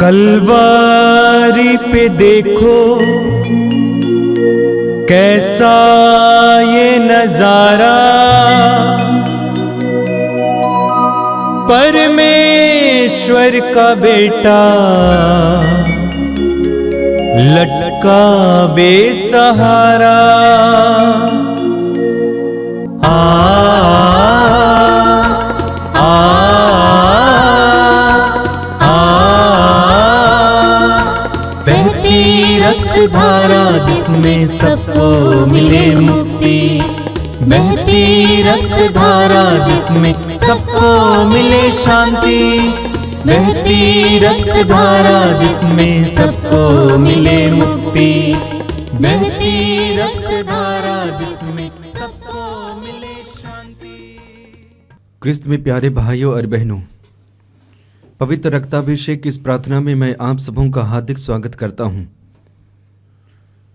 कलवारी पे देखो कैसा ये नजारा, परमेश्वर का बेटा लटका बेसहारा। रक्त धारा जिसमें सबको मिले मुक्ति, बहती रक्त धारा जिसमें सबको मिले शांति, बहती रक्त धारा जिसमें सबको मिले मुक्ति, बहती रक्त धारा जिसमें सबको मिले शांति। क्रिस्त में प्यारे भाइयों और बहनों, पवित्र रक्ताभिषेक की इस प्रार्थना में मैं आप सबों का हार्दिक स्वागत करता हूं।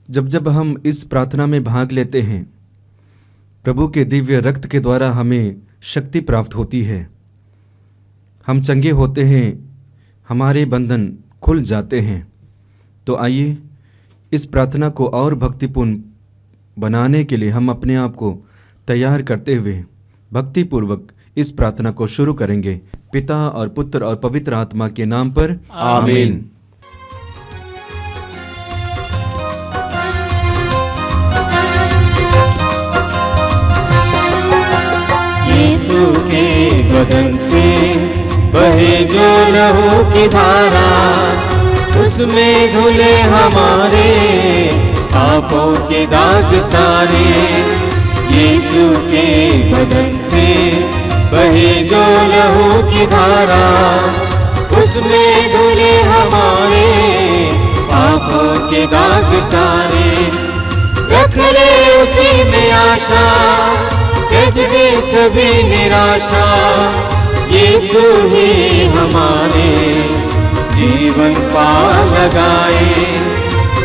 जब हम इस प्रार्थना में भाग लेते हैं, प्रभु के दिव्य रक्त के द्वारा हमें शक्ति प्राप्त होती है, हम चंगे होते हैं, हमारे बंधन खुल जाते हैं। तो आइए इस प्रार्थना को और भक्तिपूर्ण बनाने के लिए हम अपने आप को तैयार करते हुए भक्तिपूर्वक इस प्रार्थना को शुरू करेंगे। पिता और पुत्र और पवित्र आत्मा के नाम पर आमीन। यीशु के बदन से बहे जो लहू की धारा, उसमें धुले हमारे पापों के दाग सारे। यीशु के बदन से बहे जो लहू की धारा, उसमें धुले हमारे पापों के दाग सारे। रख ले उसी में आशा, त्यज दे सभी निराशा, यीशु ही हमारे जीवन पार लगाए।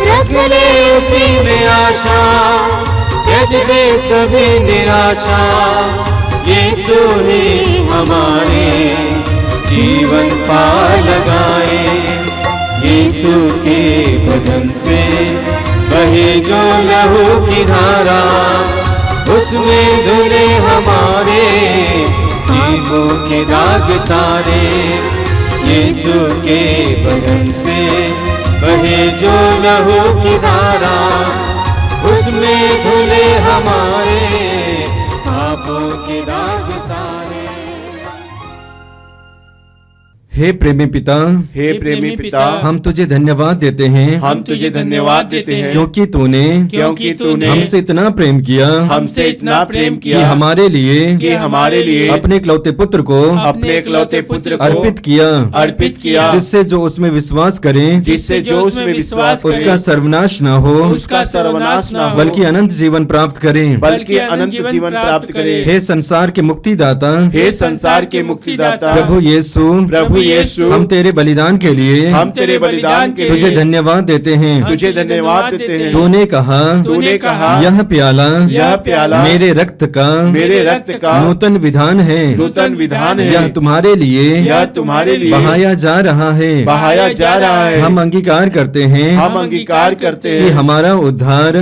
रख ले उसी में आशा, त्यज दे सभी निराशा, यीशु ही हमारे जीवन पार लगाए। यीशु के बदन से बहे जो लहू की धारा, उसमें धुले हमारे पापों के दाग सारे। यीशु के बदन से बहे जो लहू की धारा, उसमें धुले हमारे पापों के दाग सारे। हे प्रेमी पिता, हे प्रेमी पिता, हम तुझे धन्यवाद देते हैं, हम तुझे धन्यवाद देते हैं, क्योंकि तूने हमसे इतना प्रेम किया, हमसे इतना प्रेम कि किया, हमारे लिए अपने इकलौते पुत्र को अर्पित किया, जिससे जो उसमें विश्वास करे, जिससे जो उसमें विश्वास करे, उसका सर्वनाश न हो, बल्कि अनंत जीवन प्राप्त करे। अनंत जीवन प्राप्त करे। हे संसार के मुक्तिदाता, हे संसार के मुक्तिदाता, प्रभु यीशु, हम तेरे बलिदान के लिए तुझे धन्यवाद देते हैं। तूने कहा यह प्याला मेरे रक्त का नूतन विधान है, यह तुम्हारे लिए बहाया जा रहा है। हम अंगीकार करते हैं कि हमारा उद्धार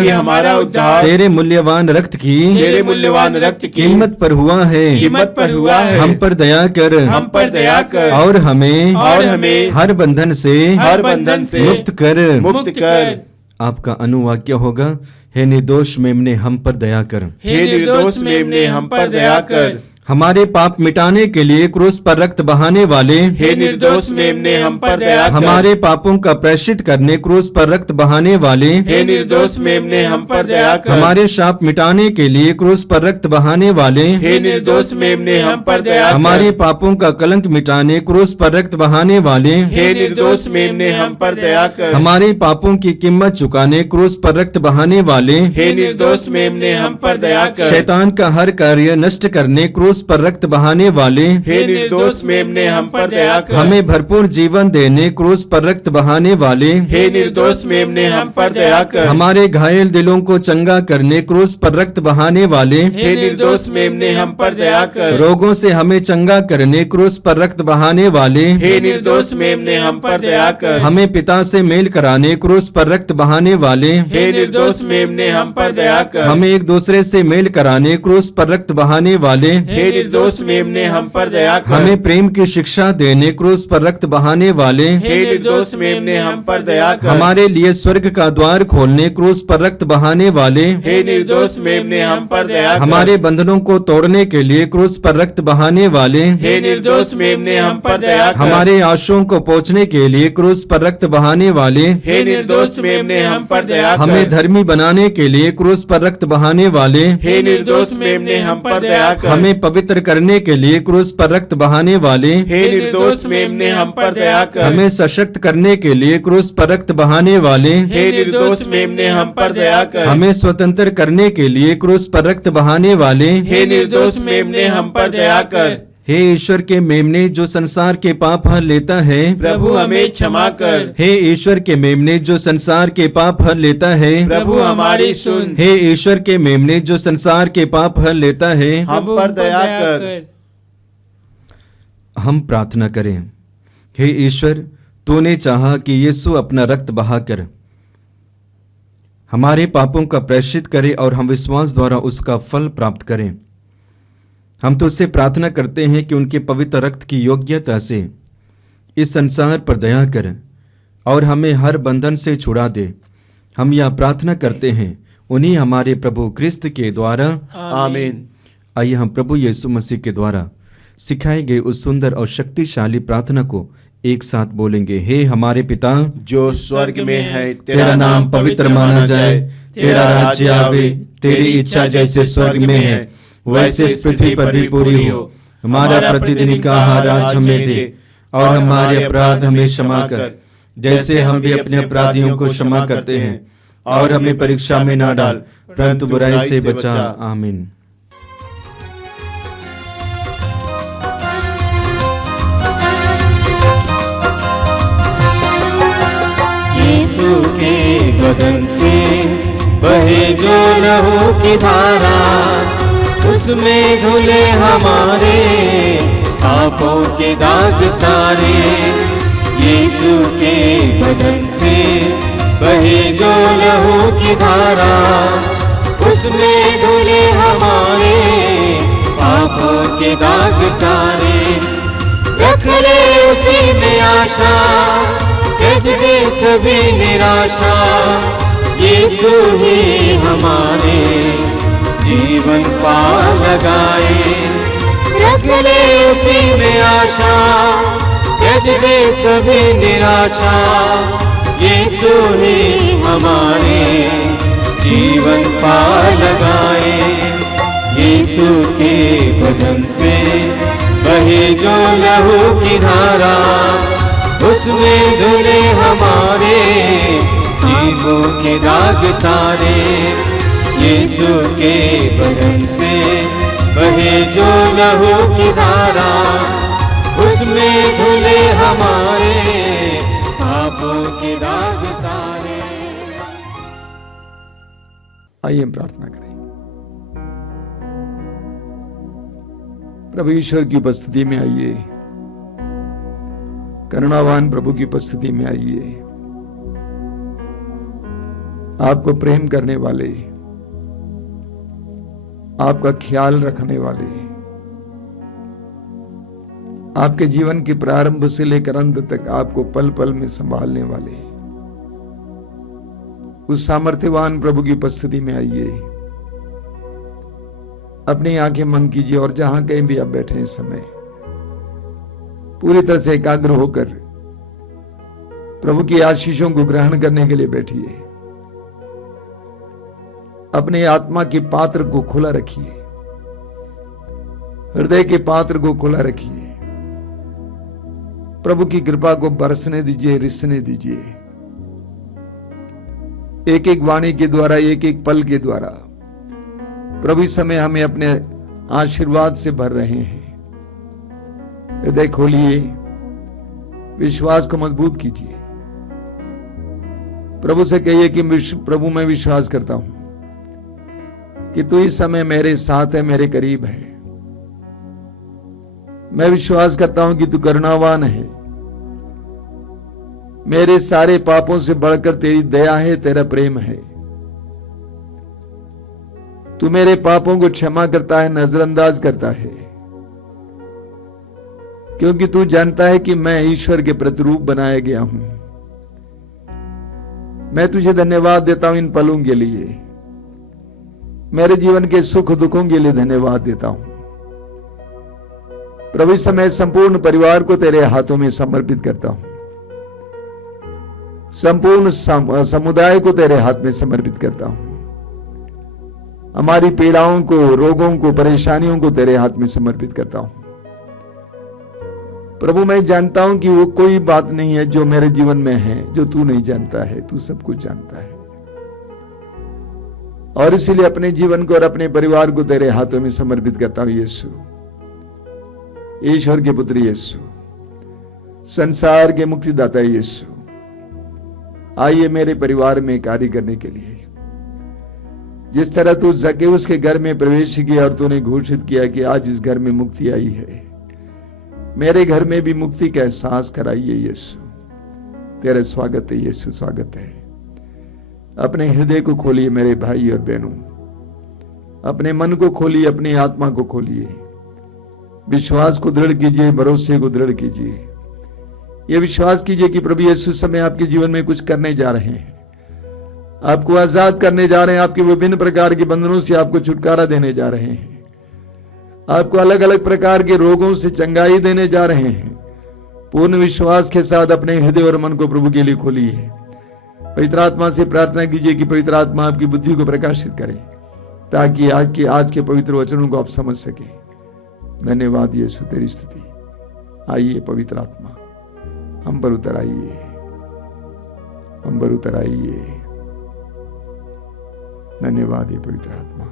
तेरे मूल्यवान रक्त की कीमत पर हुआ है। हम पर दया कर और हमें हर बंधन से मुक्त कर। आपका अनुवाक्य होगा, हे निर्दोष मेमने हम पर दया कर। हमारे पाप मिटाने के लिए क्रूस पर रक्त बहाने वाले, हे निर्दोष मेमने हम पर दया कर। हमारे पापों का प्रायश्चित करने क्रूस पर रक्त बहाने वाले, हे निर्दोष मेमने हम पर दया कर। हमारे शाप मिटाने के लिए क्रूस पर रक्त बहाने वाले, हे निर्दोष मेमने हम पर दया कर। हमारे पापों का कलंक मिटाने क्रूस पर रक्त बहाने वाले, हे निर्दोष मेमने हम पर दया कर। हमारे पापों की कीमत चुकाने क्रूस पर रक्त बहाने वाले, हे निर्दोष मेमने हम पर दया कर। शैतान का हर कार्य नष्ट करने क्रूस क्रूस पर रक्त बहाने वाले, हे निर्दोष मेमने हम पर दया कर। हमें भरपूर जीवन देने क्रूस पर रक्त बहाने वाले, हे निर्दोष मेमने हम पर दया कर। हमारे घायल दिलों को चंगा करने क्रूस पर रक्त बहाने वाले, हे निर्दोष मेमने हम पर दया कर। रोगों से हमें चंगा करने क्रूस पर रक्त बहाने वाले, हे निर्दोष मेमने हम पर दया कर। हमें पिता से मेल कराने क्रूस पर रक्त बहाने वाले, हे निर्दोष मेमने हम पर दया कर। हमें एक दूसरे से मेल कराने क्रूस पर रक्त बहाने वाले, हे निर्दोष मेमने हम पर दया कर। हमें प्रेम की शिक्षा देने क्रूस पर रक्त बहाने वाले, हे निर्दोष मेमने हम पर दया कर। हमारे लिए स्वर्ग का द्वार खोलने क्रूस पर रक्त बहाने वाले, हे निर्दोष मेमने हम पर दया कर। हमारे बंधनों को तोड़ने के लिए क्रूस पर रक्त बहाने वाले, हे निर्दोष मेमने हम पर दया कर। हमारे आंसुओं को पोंछने के लिए क्रूस पर रक्त बहाने वाले, हे निर्दोष मेमने हम पर दया कर। हमें धर्मी बनाने के लिए क्रूस पर रक्त बहाने वाले, हे निर्दोष मेमने हम पर दया कर। हमें पवित्र करने के लिए क्रूस पर रक्त बहाने वाले, हे निर्दोष मेमने हम पर दया कर। हमें सशक्त करने के लिए क्रूस पर रक्त बहाने वाले, हे निर्दोष मेमने हम पर दया कर। हमें स्वतंत्र करने के लिए क्रूस पर रक्त बहाने वाले, हे निर्दोष मेमने हम पर दया कर। हे ईश्वर के मेमने जो संसार के पाप हर लेता है, प्रभु हमें क्षमा कर। हे ईश्वर के मेमने जो संसार के पाप हर लेता है, प्रभु हमारी सुन। हे ईश्वर के मेमने जो संसार के पाप हर लेता है, हम पर दया कर। हम प्रार्थना करें। हे ईश्वर, तूने चाहा कि यीशु अपना रक्त बहाकर हमारे पापों का प्रायश्चित करे और हम विश्वास द्वारा उसका फल प्राप्त करें। हम तुझसे प्रार्थना करते हैं कि उनके पवित्र रक्त की योग्यता से इस संसार पर दया कर और हमें हर बंधन से छुड़ा दे। हम यह प्रार्थना करते हैं उन्हीं हमारे प्रभु क्रिस्त के द्वारा, आमीन। आइए हम प्रभु यीशु मसीह के द्वारा सिखाए गए उस सुंदर और शक्तिशाली प्रार्थना को एक साथ बोलेंगे। हे हमारे पिता जो स्वर्ग में है, तेरा नाम पवित्र माना जाए, तेरा राज्य आवे, तेरी इच्छा जैसे स्वर्ग में है वैसे इस पृथ्वी पर भी पूरी हो। हमारा प्रतिदिन का आहार आज हमें दे और हमारे अपराध हमें क्षमा कर, जैसे हम भी अपने अपराधियों को क्षमा करते हैं, और हमें परीक्षा में ना डाल परंतु बुराई से बचा। आमीन। यीशु के बदन से बहे जो लहू की धारा, उसमें धुले हमारे पापों के दाग सारे। यीशु के बदन से बहे जो लहू की धारा, उसमें धुले हमारे पापों के दाग सारे। रख ले उसी में आशा, त्यज दे सभी निराशा। यीशु ही हमारे जीवन पार लगाए। रख ले उसी में आशा, त्यज दे सभी निराशा। यीशु ही हमारे जीवन पार लगाए। यीशु के बदन से बहे जो लहू की धारा, उसमें धुले हमारे पापों के दाग सारे। यीशु के बदन से बहे जो लहू की धारा, उसमें धुले हमारे पापों के दाग सारे। आइए हम प्रार्थना करें। प्रभु ईश्वर की उपस्थिति में आइए, करुणावान प्रभु की उपस्थिति में आइए। आपको प्रेम करने वाले, आपका ख्याल रखने वाले, आपके जीवन के प्रारंभ से लेकर अंत तक आपको पल पल में संभालने वाले उस सामर्थ्यवान प्रभु की उपस्थिति में आइए। अपनी आंखें बंद कीजिए और जहां कहीं भी आप बैठे हैं इस समय पूरी तरह से एकाग्र होकर प्रभु की आशीषों को ग्रहण करने के लिए बैठिए। अपने आत्मा के पात्र को खुला रखिए, हृदय के पात्र को खुला रखिए। प्रभु की कृपा को बरसने दीजिए, रिसने दीजिए। एक एक वाणी के द्वारा, एक एक पल के द्वारा प्रभु इस समय हमें अपने आशीर्वाद से भर रहे हैं। हृदय खोलिए, विश्वास को मजबूत कीजिए। प्रभु से कहिए कि प्रभु मैं विश्वास करता हूं कि तू इस समय मेरे साथ है, मेरे करीब है। मैं विश्वास करता हूं कि तू करुणावान है। मेरे सारे पापों से बढ़कर तेरी दया है, तेरा प्रेम है। तू मेरे पापों को क्षमा करता है, नजरअंदाज करता है, क्योंकि तू जानता है कि मैं ईश्वर के प्रतिरूप बनाया गया हूं। मैं तुझे धन्यवाद देता हूं इन पलों के लिए। मेरे जीवन के सुख दुखों के लिए धन्यवाद देता हूं। प्रभु इस समय संपूर्ण परिवार को तेरे हाथों में समर्पित करता हूं। संपूर्ण समुदाय को तेरे हाथ में समर्पित करता हूं। हमारी पीड़ाओं को, रोगों को, परेशानियों को तेरे हाथ में समर्पित करता हूं। प्रभु मैं जानता हूं कि वो कोई बात नहीं है जो मेरे जीवन में है जो तू नहीं जानता है। तू सब कुछ जानता है, और इसीलिए अपने जीवन को और अपने परिवार को तेरे हाथों में समर्पित करता हूं। यीशु, ईश्वर के पुत्र यीशु, संसार के मुक्तिदाता यीशु, आइए मेरे परिवार में कार्य करने के लिए। जिस तरह तू जक्केउस के घर में प्रवेश किया और तूने घोषित किया कि आज इस घर में मुक्ति आई है, मेरे घर में भी मुक्ति का एहसास कराइए यीशु। तेरा स्वागत है यीशु, स्वागत है। अपने हृदय को खोलिए मेरे भाई और बहनों, अपने मन को खोलिए, अपनी आत्मा को खोलिए। विश्वास को दृढ़ कीजिए, भरोसे को दृढ़ कीजिए। यह विश्वास कीजिए कि प्रभु यीशु समय आपके जीवन में कुछ करने जा रहे हैं, आपको आजाद करने जा रहे हैं, आपके विभिन्न प्रकार के बंधनों से आपको छुटकारा देने जा रहे हैं, आपको अलग अलग प्रकार के रोगों से चंगाई देने जा रहे हैं। पूर्ण विश्वास के साथ अपने हृदय और मन को प्रभु के लिए खोलिए। पवित्र आत्मा से प्रार्थना कीजिए कि पवित्र आत्मा आपकी बुद्धि को प्रकाशित करे, ताकि आज के पवित्र वचनों को आप समझ सके। धन्यवाद यीशु, तेरी स्तुति। आइए पवित्र आत्मा हम पर उतर आइए, हम पर उतर आइए। धन्यवाद ये पवित्र आत्मा।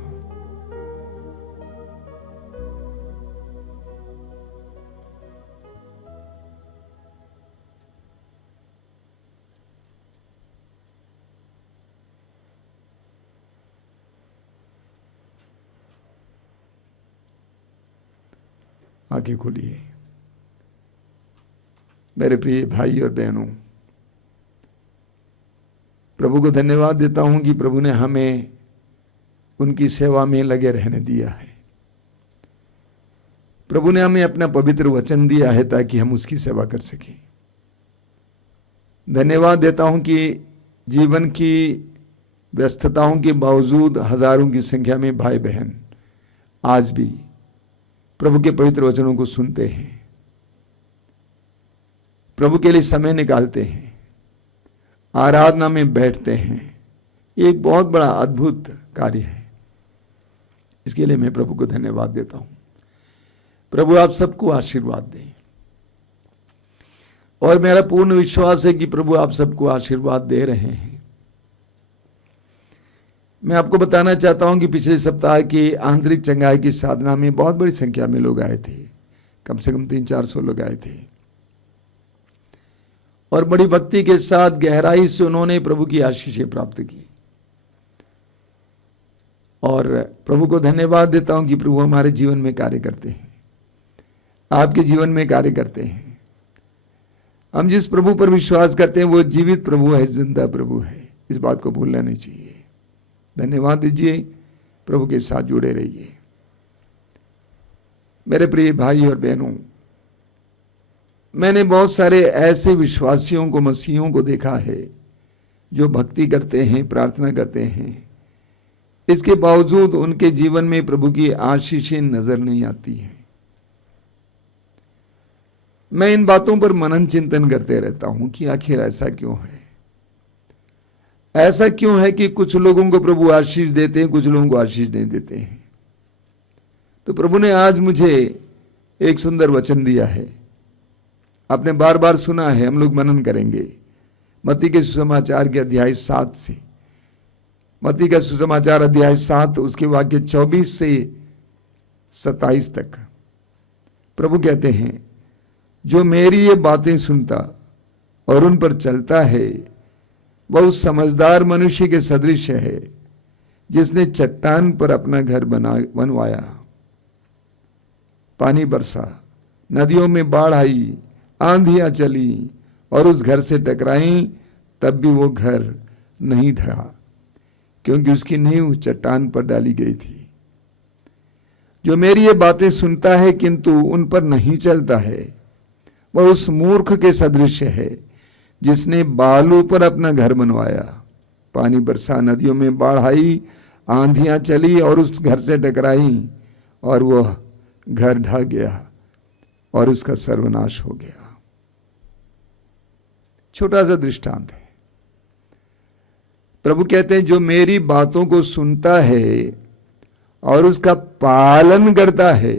आंखें खोलिए मेरे प्रिय भाई और बहनों। प्रभु को धन्यवाद देता हूं कि प्रभु ने हमें उनकी सेवा में लगे रहने दिया है। प्रभु ने हमें अपना पवित्र वचन दिया है ताकि हम उसकी सेवा कर सकें। धन्यवाद देता हूं कि जीवन की व्यस्तताओं के बावजूद हजारों की संख्या में भाई बहन आज भी प्रभु के पवित्र वचनों को सुनते हैं, प्रभु के लिए समय निकालते हैं, आराधना में बैठते हैं। ये एक बहुत बड़ा अद्भुत कार्य है। इसके लिए मैं प्रभु को धन्यवाद देता हूं। प्रभु आप सबको आशीर्वाद दें, और मेरा पूर्ण विश्वास है कि प्रभु आप सबको आशीर्वाद दे रहे हैं। मैं आपको बताना चाहता हूं कि पिछले सप्ताह की आंतरिक चंगाई की साधना में बहुत बड़ी संख्या में लोग आए थे। कम से कम 300-400 लोग आए थे, और बड़ी भक्ति के साथ गहराई से उन्होंने प्रभु की आशीषें प्राप्त की। और प्रभु को धन्यवाद देता हूं कि प्रभु हमारे जीवन में कार्य करते हैं, आपके जीवन में कार्य करते हैं। हम जिस प्रभु पर विश्वास करते हैं वो जीवित प्रभु है, जिंदा प्रभु है। इस बात को भूलना नहीं चाहिए। धन्यवाद दीजिए, प्रभु के साथ जुड़े रहिए। मेरे प्रिय भाई और बहनों, मैंने बहुत सारे ऐसे विश्वासियों को, मसीहों को देखा है जो भक्ति करते हैं, प्रार्थना करते हैं, इसके बावजूद उनके जीवन में प्रभु की आशीषें नजर नहीं आती हैं। मैं इन बातों पर मनन चिंतन करते रहता हूं कि आखिर ऐसा क्यों है। ऐसा क्यों है कि कुछ लोगों को प्रभु आशीष देते हैं, कुछ लोगों को आशीष नहीं देते हैं। तो प्रभु ने आज मुझे एक सुंदर वचन दिया है। आपने बार बार सुना है, हम लोग मनन करेंगे मत्ती के सुसमाचार के अध्याय 7 से। मत्ती का सुसमाचार अध्याय 7 उसके वाक्य 24 से 27 तक प्रभु कहते हैं, जो मेरी ये बातें सुनता और उन पर चलता है वह उस समझदार मनुष्य के सदृश है जिसने चट्टान पर अपना घर बनवाया। पानी बरसा, नदियों में बाढ़ आई, आंधियां चली और उस घर से टकराई, तब भी वो घर नहीं ढहा, क्योंकि उसकी नींव चट्टान पर डाली गई थी। जो मेरी ये बातें सुनता है किंतु उन पर नहीं चलता है, वह उस मूर्ख के सदृश है जिसने बालू पर अपना घर बनवाया। पानी बरसा, नदियों में बाढ़ आई, आंधियां चली और उस घर से टकराई, और वह घर ढह गया और उसका सर्वनाश हो गया। छोटा सा दृष्टांत है। प्रभु कहते हैं, जो मेरी बातों को सुनता है और उसका पालन करता है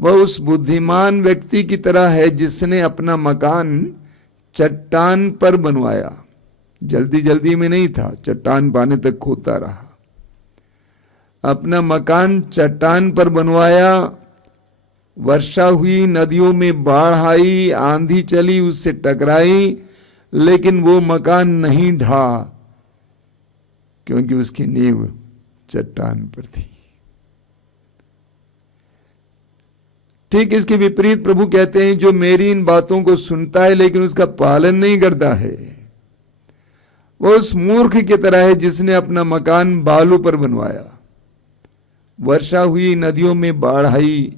वह उस बुद्धिमान व्यक्ति की तरह है जिसने अपना मकान चट्टान पर बनवाया। जल्दी जल्दी में नहीं था, चट्टान पाने तक खोदता रहा। अपना मकान चट्टान पर बनवाया, वर्षा हुई, नदियों में बाढ़ आई, आंधी चली, उससे टकराई, लेकिन वो मकान नहीं ढहा, क्योंकि उसकी नींव चट्टान पर थी। ठीक इसके विपरीत प्रभु कहते हैं, जो मेरी इन बातों को सुनता है लेकिन उसका पालन नहीं करता है, वो उस मूर्ख की तरह है जिसने अपना मकान बालू पर बनवाया। वर्षा हुई, नदियों में बाढ़ आई,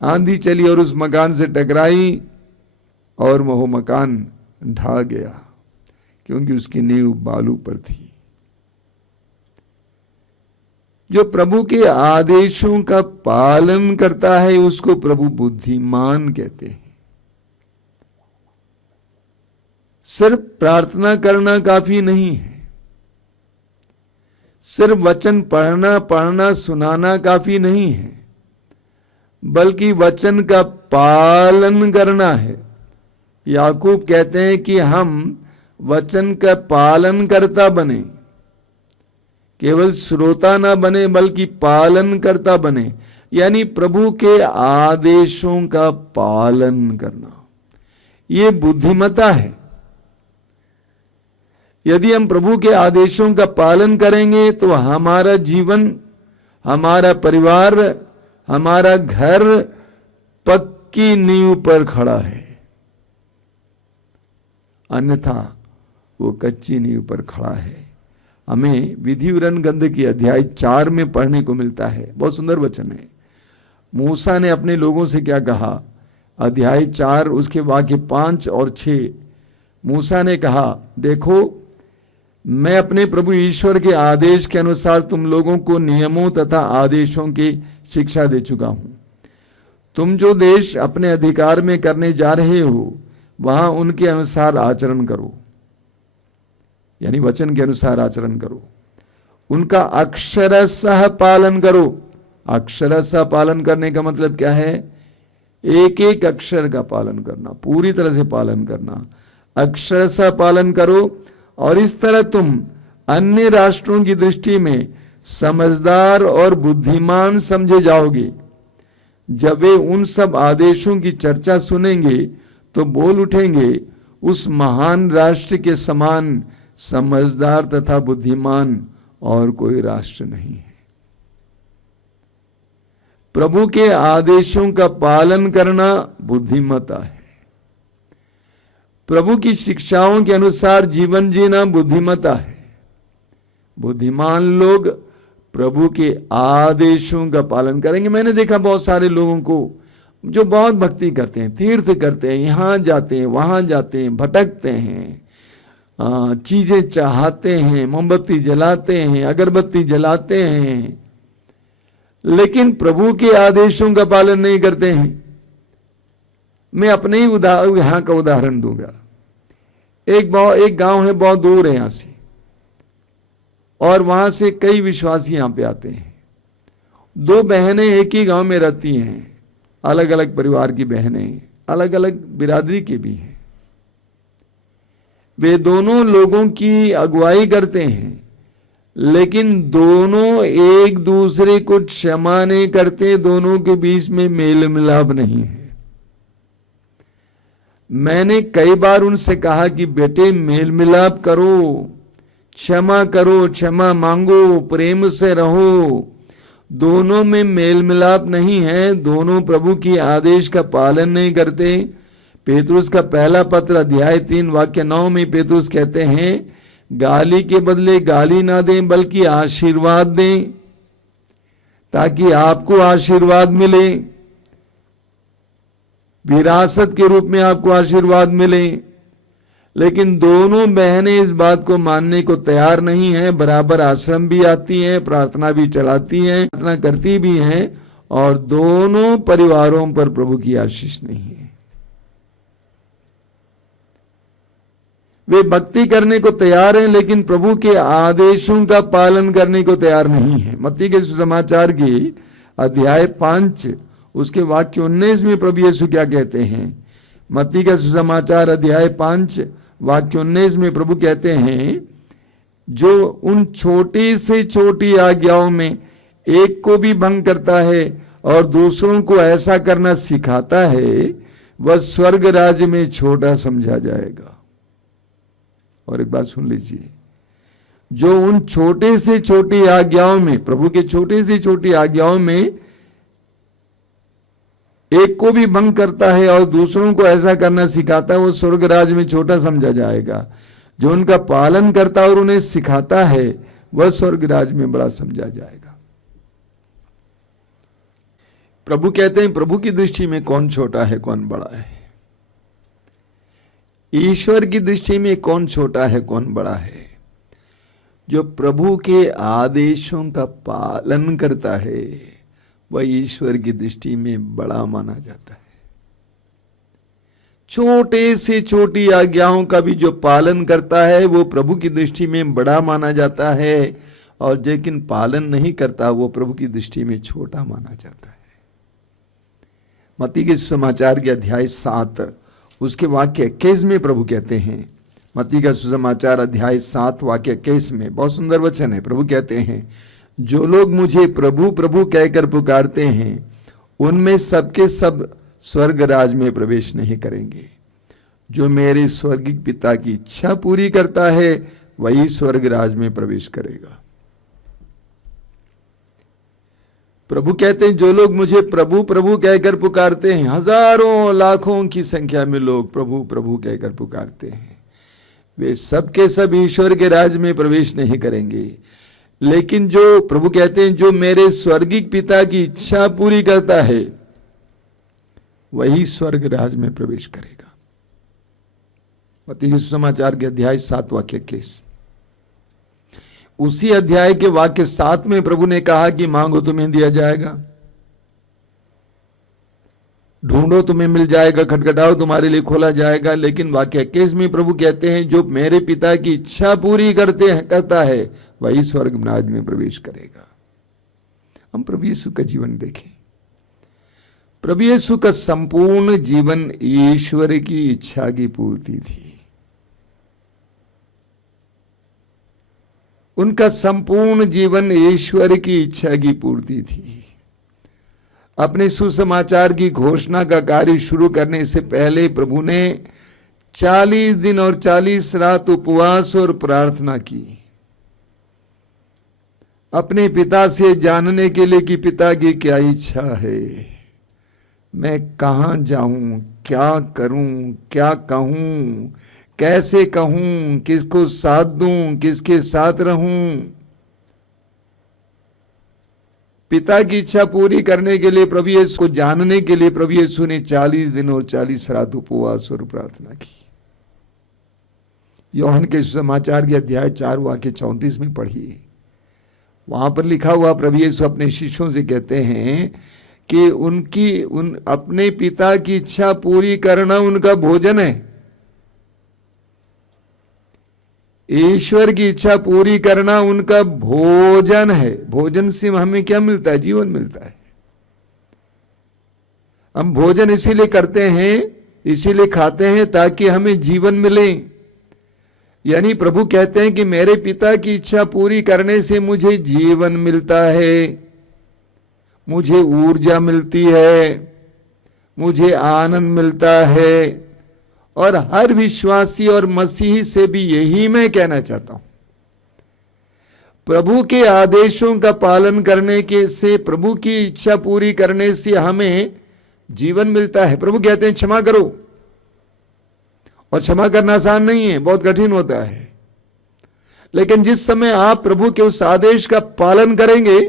आंधी चली और उस मकान से टकराई, और वह मकान ढह गया, क्योंकि उसकी नींव बालू पर थी। जो प्रभु के आदेशों का पालन करता है उसको प्रभु बुद्धिमान कहते हैं। सिर्फ प्रार्थना करना काफी नहीं है, सिर्फ वचन पढ़ना सुनाना काफी नहीं है, बल्कि वचन का पालन करना है। याकूब कहते हैं कि हम वचन का पालन करता बने, केवल श्रोता ना बने बल्कि पालन करता बने, यानी प्रभु के आदेशों का पालन करना। ये बुद्धिमता है। यदि हम प्रभु के आदेशों का पालन करेंगे तो हमारा जीवन, हमारा परिवार, हमारा घर पक्की नींव पर खड़ा है, अन्यथा वो कच्ची नींव पर खड़ा है। हमें विधि विवरण ग्रंथ की अध्याय 4 में पढ़ने को मिलता है, बहुत सुंदर वचन है। मूसा ने अपने लोगों से क्या कहा, अध्याय 4 उसके वाक्य 5 और 6। मूसा ने कहा, देखो मैं अपने प्रभु ईश्वर के आदेश के अनुसार तुम लोगों को नियमों तथा आदेशों की शिक्षा दे चुका हूं। तुम जो देश अपने अधिकार में करने जा रहे हो वहां उनके अनुसार आचरण करो, यानी वचन के अनुसार आचरण करो, उनका अक्षरशः पालन करो। अक्षरशः पालन करने का मतलब क्या है? एक एक अक्षर का पालन करना, पूरी तरह से पालन करना। अक्षरशः पालन करो, और इस तरह तुम अन्य राष्ट्रों की दृष्टि में समझदार और बुद्धिमान समझे जाओगे। जब वे उन सब आदेशों की चर्चा सुनेंगे तो बोल उठेंगे, उस महान राष्ट्र के समान समझदार तथा बुद्धिमान और कोई राष्ट्र नहीं है। प्रभु के आदेशों का पालन करना बुद्धिमता है। प्रभु की शिक्षाओं के अनुसार जीवन जीना बुद्धिमता है। बुद्धिमान लोग प्रभु के आदेशों का पालन करेंगे। मैंने देखा बहुत सारे लोगों को जो बहुत भक्ति करते हैं, तीर्थ करते हैं, यहाँ जाते हैं वहाँ जाते हैं, भटकते हैं, चीजें चाहते हैं, मोमबत्ती जलाते हैं, अगरबत्ती जलाते हैं, लेकिन प्रभु के आदेशों का पालन नहीं करते हैं। मैं अपने ही यहाँ का उदाहरण दूंगा। एक गांव है, बहुत दूर है यहाँ से, और वहां से कई विश्वासी यहाँ पे आते हैं। 2 बहनें एक ही गांव में रहती हैं, अलग अलग परिवार की बहनें, अलग अलग बिरादरी के भी हैं। वे दोनों लोगों की अगुवाई करते हैं, लेकिन दोनों एक दूसरे को क्षमा नहीं करते, दोनों के बीच में मेल मिलाप नहीं है। मैंने कई बार उनसे कहा कि बेटे मेल मिलाप करो, क्षमा करो, क्षमा मांगो, प्रेम से रहो। दोनों में मेल मिलाप नहीं है, दोनों प्रभु की आदेश का पालन नहीं करते। पेतरुस का पहला पत्र अध्याय 3 वाक्य 9 में पेतरुस कहते हैं, गाली के बदले गाली ना दें बल्कि आशीर्वाद दें, ताकि आपको आशीर्वाद मिले, विरासत के रूप में आपको आशीर्वाद मिले। लेकिन दोनों बहनें इस बात को मानने को तैयार नहीं है। बराबर आश्रम भी आती हैं, प्रार्थना भी चलाती हैं, प्रार्थना करती भी हैं, और दोनों परिवारों पर प्रभु की आशीष नहीं है। वे भक्ति करने को तैयार हैं, लेकिन प्रभु के आदेशों का पालन करने को तैयार नहीं है। मत्ती के सुसमाचार की अध्याय 5 उसके वाक्य 19 में प्रभु यीशु क्या कहते हैं? मत्ती का सुसमाचार अध्याय 5 वाक्य 19 में प्रभु कहते हैं, जो उन छोटी से छोटी आज्ञाओं में एक को भी भंग करता है और दूसरों को ऐसा करना सिखाता है, वह स्वर्ग राज्य में छोटा समझा जाएगा। और एक बात सुन लीजिए, जो उन छोटे से छोटी आज्ञाओं में, प्रभु के छोटे से छोटी आज्ञाओं में एक को भी भंग करता है और दूसरों को ऐसा करना सिखाता है, वो स्वर्ग राज्य में छोटा समझा जाएगा। जो उनका पालन करता और उन्हें सिखाता है, वह स्वर्ग राज्य में बड़ा समझा जाएगा। प्रभु कहते हैं, प्रभु की दृष्टि में कौन छोटा है कौन बड़ा है? ईश्वर की दृष्टि में कौन छोटा है कौन बड़ा है? जो प्रभु के आदेशों का पालन करता है वह ईश्वर की दृष्टि में बड़ा माना जाता है। छोटे से छोटी आज्ञाओं का भी जो पालन करता है वो प्रभु की दृष्टि में बड़ा माना जाता है, और लेकिन पालन नहीं करता वो प्रभु की दृष्टि में छोटा माना जाता है। मत्ती के सुसमाचार के अध्याय 7 उसके वाक्य 21 में प्रभु कहते हैं, मत्ती का सुसमाचार अध्याय 7 वाक्य 21 में बहुत सुंदर वचन है। प्रभु कहते हैं, जो लोग मुझे प्रभु प्रभु कहकर पुकारते हैं उनमें सबके सब स्वर्ग राज में प्रवेश नहीं करेंगे। जो मेरे स्वर्गिक पिता की इच्छा पूरी करता है वही स्वर्ग राज में प्रवेश करेगा। प्रभु कहते हैं, जो लोग मुझे प्रभु प्रभु कहकर पुकारते हैं, हजारों लाखों की संख्या में लोग प्रभु प्रभु कहकर पुकारते हैं, वे सबके सब ईश्वर के राज में प्रवेश नहीं करेंगे। लेकिन जो प्रभु कहते हैं, जो मेरे स्वर्गिक पिता की इच्छा पूरी करता है वही स्वर्ग राज में प्रवेश करेगा। मत्ती के सुसमाचार के अध्याय 7 वाक्य 21। उसी अध्याय के वाक्य 7 में प्रभु ने कहा कि मांगो तुम्हें दिया जाएगा, ढूंढो तुम्हें मिल जाएगा, खटखटाओ तुम्हारे लिए खोला जाएगा। लेकिन वाक्य 21 में प्रभु कहते हैं, जो मेरे पिता की इच्छा पूरी करता है वही स्वर्ग राज में प्रवेश करेगा। हम प्रभु यीशु का जीवन देखें। प्रभु यीशु का संपूर्ण जीवन ईश्वर की इच्छा की पूर्ति थी। उनका संपूर्ण जीवन ईश्वर की इच्छा की पूर्ति थी। अपने सुसमाचार की घोषणा का कार्य शुरू करने से पहले प्रभु ने 40 दिन और 40 रात उपवास और प्रार्थना की, अपने पिता से जानने के लिए कि पिता की क्या इच्छा है, मैं कहां जाऊं, क्या करूं, क्या कहूं, कैसे कहूं, किसको साथ दूं, किसके साथ रहूं। पिता की इच्छा पूरी करने के लिए, प्रभु यीशु को जानने के लिए प्रभु यीशु ने 40 दिन और 40 रात उपवास और प्रार्थना की। यूहन्ना के सुसमाचार के अध्याय 4 वाक्य 34 में पढ़िए, वहां पर लिखा हुआ प्रभु यीशु अपने शिष्यों से कहते हैं कि अपने पिता की इच्छा पूरी करना उनका भोजन है। ईश्वर की इच्छा पूरी करना उनका भोजन है। भोजन से हमें क्या मिलता है? जीवन मिलता है। हम भोजन इसीलिए करते हैं, इसीलिए खाते हैं ताकि हमें जीवन मिले। यानी प्रभु कहते हैं कि मेरे पिता की इच्छा पूरी करने से मुझे जीवन मिलता है, मुझे ऊर्जा मिलती है, मुझे आनंद मिलता है। और हर विश्वासी और मसीही से भी यही मैं कहना चाहता हूं। प्रभु के आदेशों का पालन करने के से, प्रभु की इच्छा पूरी करने से हमें जीवन मिलता है। प्रभु कहते हैं क्षमा करो, और क्षमा करना आसान नहीं है, बहुत कठिन होता है। लेकिन जिस समय आप प्रभु के उस आदेश का पालन करेंगे,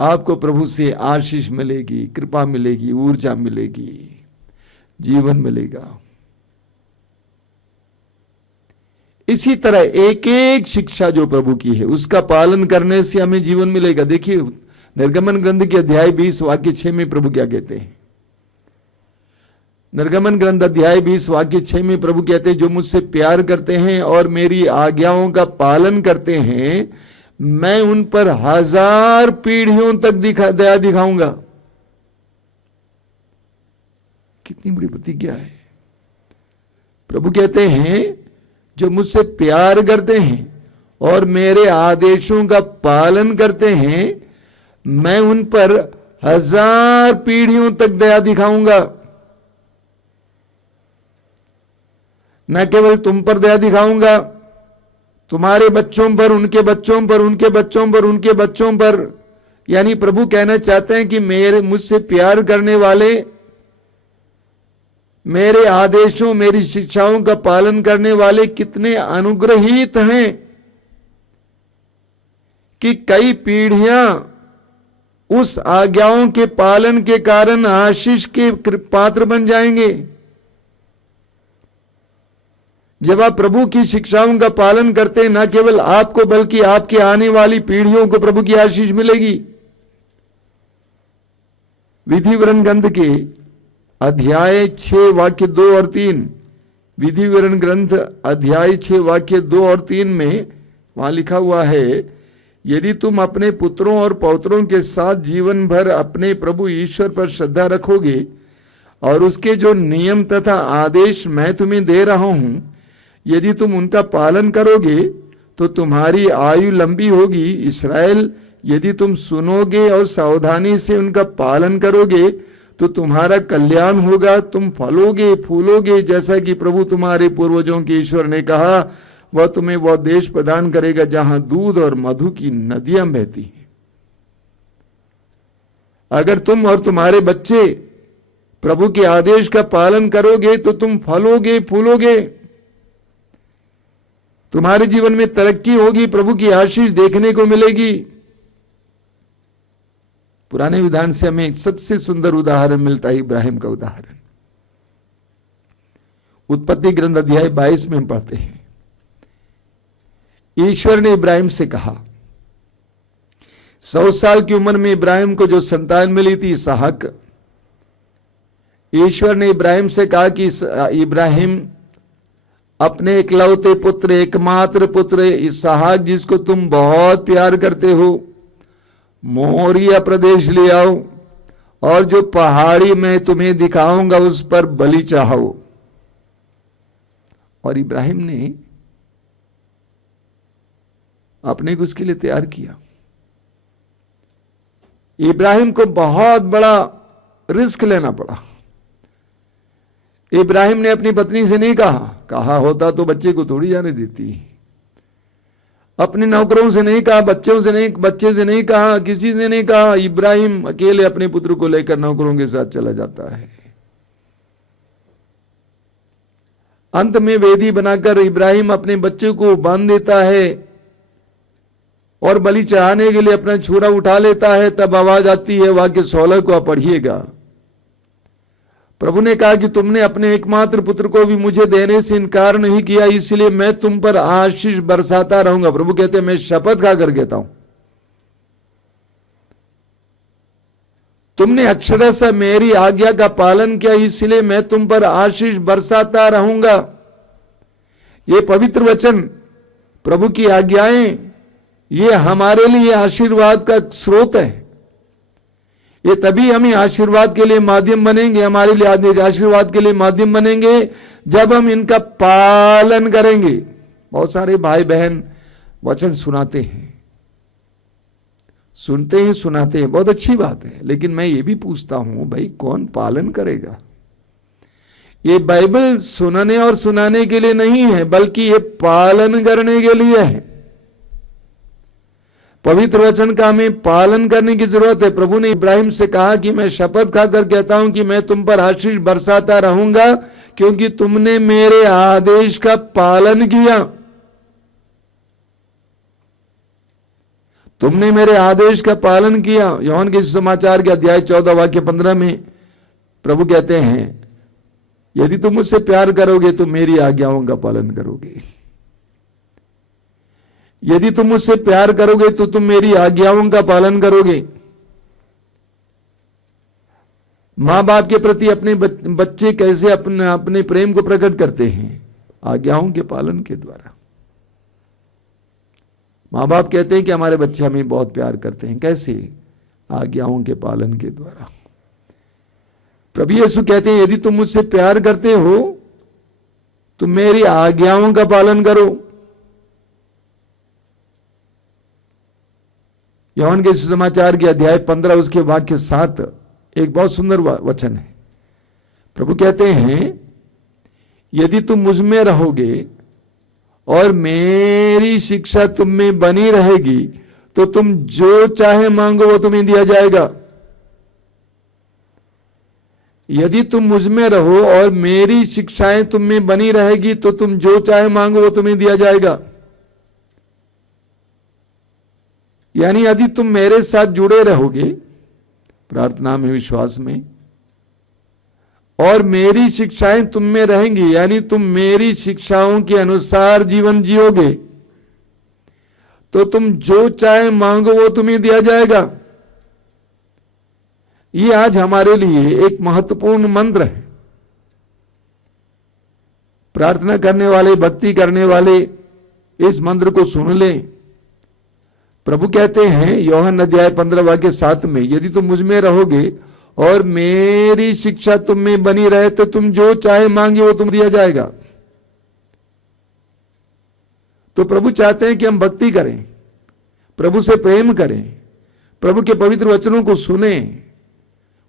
आपको प्रभु से आशीष मिलेगी, कृपा मिलेगी, ऊर्जा मिलेगी, जीवन मिलेगा। इसी तरह एक एक शिक्षा जो प्रभु की है उसका पालन करने से हमें जीवन मिलेगा। देखिए निर्गमन ग्रंथ के अध्याय 20 वाक्य 6 में प्रभु क्या कहते हैं। निर्गमन ग्रंथ अध्याय 20 वाक्य 6 में प्रभु कहते हैं, जो मुझसे प्यार करते हैं और मेरी आज्ञाओं का पालन करते हैं, मैं उन पर 1000 पीढ़ियों तक दया दिखाऊंगा। कितनी बड़ी प्रतिज्ञा है। प्रभु कहते हैं जो मुझसे प्यार करते हैं और मेरे आदेशों का पालन करते हैं, मैं उन पर 1000 पीढ़ियों तक दया दिखाऊंगा। न केवल तुम पर दया दिखाऊंगा, तुम्हारे बच्चों पर, उनके बच्चों पर, उनके बच्चों पर, उनके बच्चों पर। यानी प्रभु कहना चाहते हैं कि मुझसे प्यार करने वाले, मेरे आदेशों, मेरी शिक्षाओं का पालन करने वाले कितने अनुग्रहित हैं कि कई पीढ़ियां उस आज्ञाओं के पालन के कारण आशीष के पात्र बन जाएंगे। जब आप प्रभु की शिक्षाओं का पालन करते हैं, न केवल आपको बल्कि आपकी आने वाली पीढ़ियों को प्रभु की आशीष मिलेगी। विधि विवरण ग्रंथ के अध्याय 6 वाक्य 2 और 3, विधि विवरण ग्रंथ अध्याय 6 वाक्य 2 और 3 में वहां लिखा हुआ है, यदि तुम अपने पुत्रों और पौत्रों के साथ जीवन भर अपने प्रभु ईश्वर पर श्रद्धा रखोगे और उसके जो नियम तथा आदेश मैं तुम्हें दे रहा हूं, यदि तुम उनका पालन करोगे तो तुम्हारी आयु लंबी होगी। इस्राएल, यदि तुम सुनोगे और सावधानी से उनका पालन करोगे तो तुम्हारा कल्याण होगा, तुम फलोगे फूलोगे, जैसा कि प्रभु तुम्हारे पूर्वजों के ईश्वर ने कहा, वह तुम्हें वह देश प्रदान करेगा जहां दूध और मधु की नदियां बहती हैं। अगर तुम और तुम्हारे बच्चे प्रभु के आदेश का पालन करोगे तो तुम फलोगे फूलोगे, तुम्हारे जीवन में तरक्की होगी, प्रभु की आशीष देखने को मिलेगी। पुराने विधान से हमें सबसे सुंदर उदाहरण मिलता है इब्राहिम का उदाहरण। उत्पत्ति ग्रंथ अध्याय 22 में हम पढ़ते हैं, ईश्वर ने इब्राहिम से कहा, 100 साल की उम्र में इब्राहिम को जो संतान मिली थी इसहाक, ईश्वर ने इब्राहिम से कहा कि इब्राहिम अपने इकलौते पुत्र, एकमात्र पुत्र इसहाक, जिसको तुम बहुत प्यार करते हो, मोरिया प्रदेश ले आओ और जो पहाड़ी मैं तुम्हें दिखाऊंगा उस पर बलि चढ़ाओ। और इब्राहिम ने अपने को उसके लिए तैयार किया। इब्राहिम को बहुत बड़ा रिस्क लेना पड़ा। इब्राहिम ने अपनी पत्नी से नहीं कहा होता तो बच्चे को थोड़ी जाने देती, अपने नौकरों से नहीं कहा, बच्चे से नहीं कहा, किसी से नहीं कहा। इब्राहिम अकेले अपने पुत्र को लेकर नौकरों के साथ चला जाता है। अंत में वेदी बनाकर इब्राहिम अपने बच्चे को बांध देता है और बलि चढ़ाने के लिए अपना छुरा उठा लेता है। तब आवाज आती है, वाक्य 16 को आप पढ़िएगा। प्रभु ने कहा कि तुमने अपने एकमात्र पुत्र को भी मुझे देने से इनकार नहीं किया, इसलिए मैं तुम पर आशीष बरसाता रहूंगा। प्रभु कहते हैं, मैं शपथ खाकर कहता हूं, तुमने अक्षरशः मेरी आज्ञा का पालन किया, इसलिए मैं तुम पर आशीष बरसाता रहूंगा। ये पवित्र वचन, प्रभु की आज्ञाएं, ये हमारे लिए आशीर्वाद का स्रोत है। ये तभी हमें आशीर्वाद के लिए माध्यम बनेंगे, हमारे लिए आशीर्वाद के लिए माध्यम बनेंगे जब हम इनका पालन करेंगे। बहुत सारे भाई बहन वचन सुनाते हैं, सुनते हैं, सुनाते हैं, बहुत अच्छी बात है, लेकिन मैं ये भी पूछता हूं भाई कौन पालन करेगा? ये बाइबल सुनाने और सुनाने के लिए नहीं है, बल्कि ये पालन करने के लिए है। पवित्र वचन का हमें पालन करने की जरूरत है। प्रभु ने इब्राहिम से कहा कि मैं शपथ खाकर कहता हूं कि मैं तुम पर आशीष बरसाता रहूंगा क्योंकि तुमने मेरे आदेश का पालन किया। तुमने मेरे आदेश का पालन किया। यूहन्ना के सुसमाचार के अध्याय 14 वाक्य 15 में प्रभु कहते हैं यदि तुम मुझसे प्यार करोगे तो मेरी आज्ञाओं का पालन करोगे। यदि तुम मुझसे प्यार करोगे तो तुम मेरी आज्ञाओं का पालन करोगे। मां बाप के प्रति अपने बच्चे कैसे अपने प्रेम को प्रकट करते हैं? आज्ञाओं के पालन के द्वारा। मां बाप कहते हैं कि हमारे बच्चे हमें बहुत प्यार करते हैं, कैसे? आज्ञाओं के पालन के द्वारा। प्रभु यीशु कहते हैं यदि तुम मुझसे प्यार करते हो तो मेरी आज्ञाओं का पालन करो। यूहन्ना के सुसमाचार के अध्याय 15 उसके वाक्य 7 एक बहुत सुंदर वचन है। प्रभु कहते हैं यदि तुम मुझ में रहोगे और मेरी शिक्षा तुम में बनी रहेगी तो तुम जो चाहे मांगो वो तुम्हें दिया जाएगा। यदि तुम मुझ में रहो और मेरी शिक्षाएं तुम में बनी रहेगी तो तुम जो चाहे मांगो वो तुम्हें दिया जाएगा। यानी यदि तुम मेरे साथ जुड़े रहोगे प्रार्थना में, विश्वास में, और मेरी शिक्षाएं तुम में रहेंगी, यानी तुम मेरी शिक्षाओं के अनुसार जीवन जियोगे, तो तुम जो चाहे मांगो वो तुम्हें दिया जाएगा। ये आज हमारे लिए एक महत्वपूर्ण मंत्र है। प्रार्थना करने वाले, भक्ति करने वाले इस मंत्र को सुन लें। प्रभु कहते हैं यूहन्ना अध्याय 15 वाक्य 7 में यदि तुम मुझ में रहोगे और मेरी शिक्षा तुम में बनी रहे तो तुम जो चाहे मांगे वो तुम दिया जाएगा। तो प्रभु चाहते हैं कि हम भक्ति करें, प्रभु से प्रेम करें, प्रभु के पवित्र वचनों को सुने।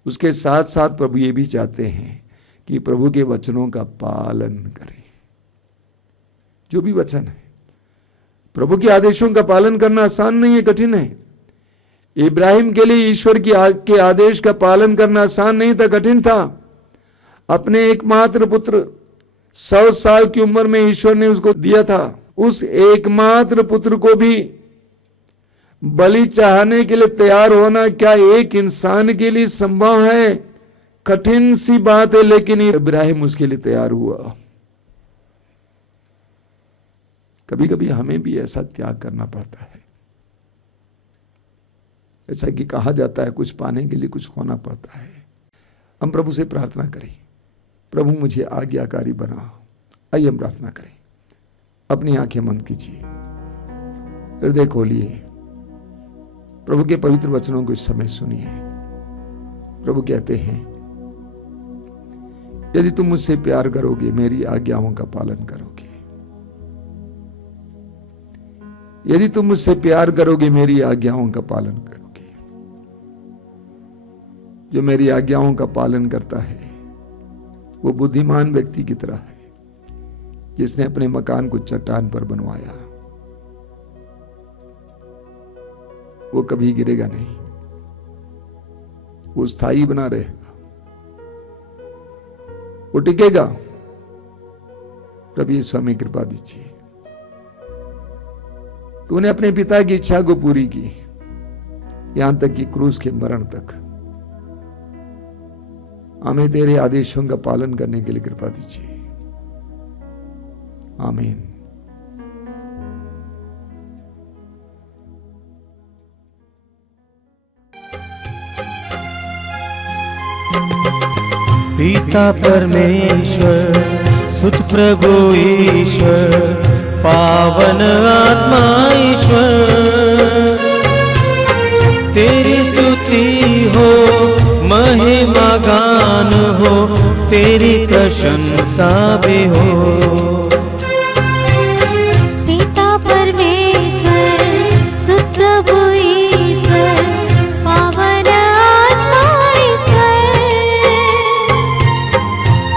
उसके साथ साथ प्रभु ये भी चाहते हैं कि प्रभु के वचनों का पालन करें। जो भी वचन है, प्रभु के आदेशों का पालन करना आसान नहीं है, कठिन है। इब्राहिम के लिए ईश्वर के आदेश का पालन करना आसान नहीं था, कठिन था। अपने एकमात्र पुत्र 100 साल की उम्र में ईश्वर ने उसको दिया था। उस एकमात्र पुत्र को भी बलि चाहने के लिए तैयार होना क्या एक इंसान के लिए संभव है? कठिन सी बात है, लेकिन इब्राहिम उसके लिए तैयार हुआ। कभी कभी हमें भी ऐसा त्याग करना पड़ता है। ऐसा कि कहा जाता है कुछ पाने के लिए कुछ खोना पड़ता है। हम प्रभु से प्रार्थना करें, प्रभु मुझे आज्ञाकारी बनाओ। आइए हम प्रार्थना करें। अपनी आंखें बंद कीजिए, हृदय खोलिए, प्रभु के पवित्र वचनों को इस समय सुनिए। प्रभु कहते हैं यदि तुम मुझसे प्यार करोगे मेरी आज्ञाओं का पालन करोगे। यदि तुम मुझसे प्यार करोगे मेरी आज्ञाओं का पालन करोगे। जो मेरी आज्ञाओं का पालन करता है वो बुद्धिमान व्यक्ति की तरह है जिसने अपने मकान को चट्टान पर बनवाया। वो कभी गिरेगा नहीं, वो स्थायी बना रहेगा, वो टिकेगा। प्रभु यीशु हमें कृपा दीजिए। तूने अपने पिता की इच्छा को पूरी की, यहां तक कि क्रूस के मरण तक। हमें तेरे आदेशों का पालन करने के लिए कृपा दीजिए। आमीन। पिता परमेश्वर, सुत प्रभु ईश्वर, पावन आत्मा ईश्वर, तेरी स्तुति हो हो, तेरी प्रशंसा भी हो। पिता परमेश्वर, सुत प्रभु ईश्वर, पावन आत्मा ईश्वर,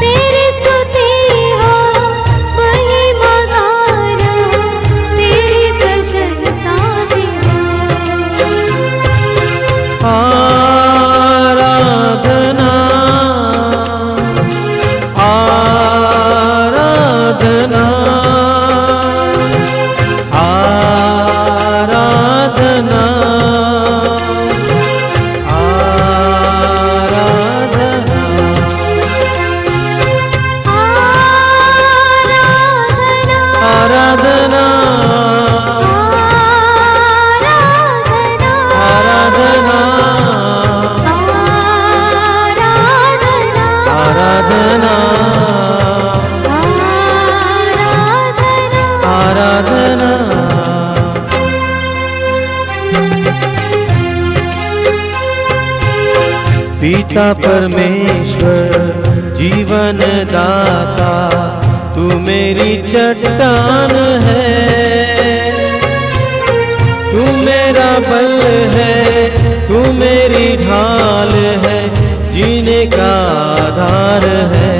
तेरी स्तुति हो, महिमा गाना, तेरी प्रशंसा भी हो। आराधना आराधना आराधना आराधना आराधना आराधना आराधना। पिता परमेश्वर, जीवन दाता, तू मेरी चट्टान है, तू मेरा बल है, तू मेरी ढाल है, जीने का आधार है।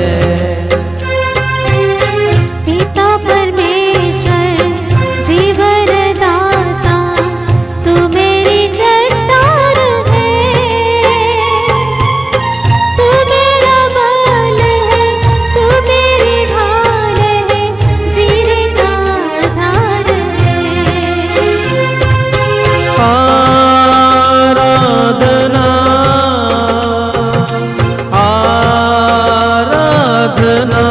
पिता परमेश्वर, जीवन दाता, तू मेरी चट्टान है, तू मेरा बल है, तू मेरी ढाल है, जीने का आधार है। आराधना आराधना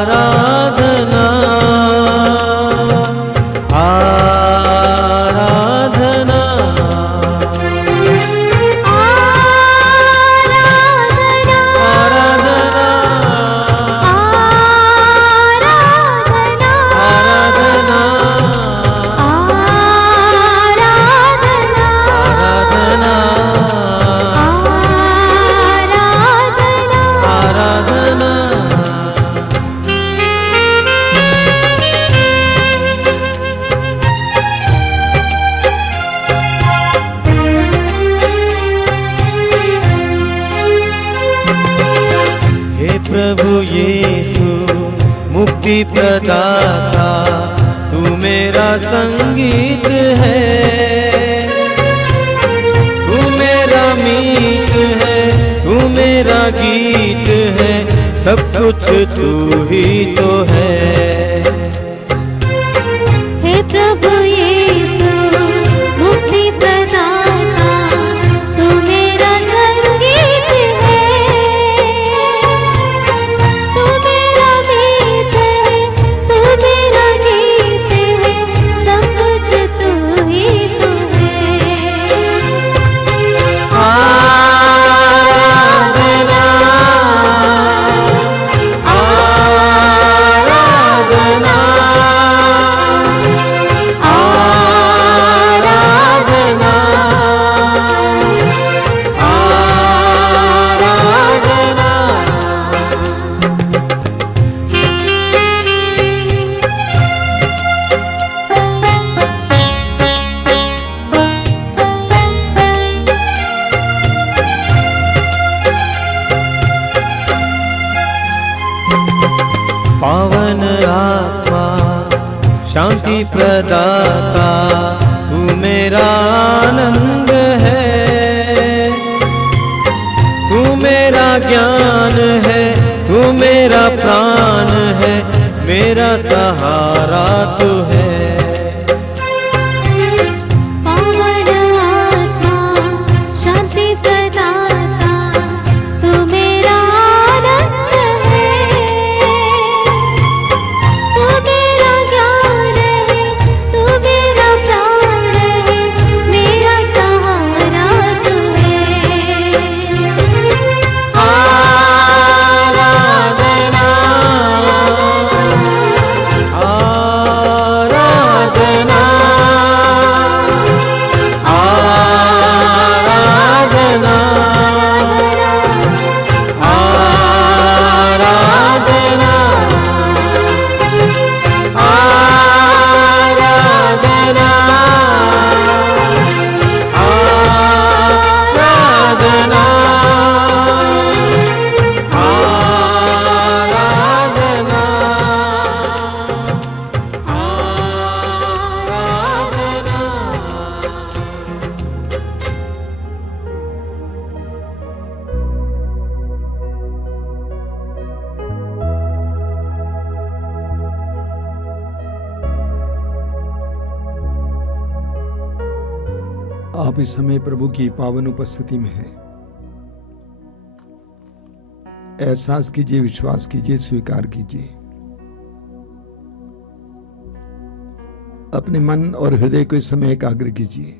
आराधना आराधना हे प्रभु यीशु मुक्ति प्रदाता, तू मेरा संगीत है, तू मेरा मीत है, तू मेरा गीत है, सब कुछ तू ही तो है। हे प्रभु यीशु मुक्ति प्रदाता, तू मेरा संगीत है, तू मेरा मीत है, तू मेरा गीत है, सब कुछ तू ही तो है। आराधना आराधना आराधना पावन आत्मा, शांति प्रदाता, तू मेरा आनंद है, तू मेरा ज्ञान है, तू मेरा प्राण है, मेरा सहारा तू है। पावन आत्मा, शांति प्रदाता, तू मेरा आनंद है, तू मेरा ज्ञान है, तू मेरा प्राण है, मेरा सहारा तू है। आराधना आप इस समय प्रभु की पावन उपस्थिति में हैं। एहसास कीजिए, विश्वास कीजिए, स्वीकार कीजिए। अपने मन और हृदय को इस समय एकाग्र कीजिए।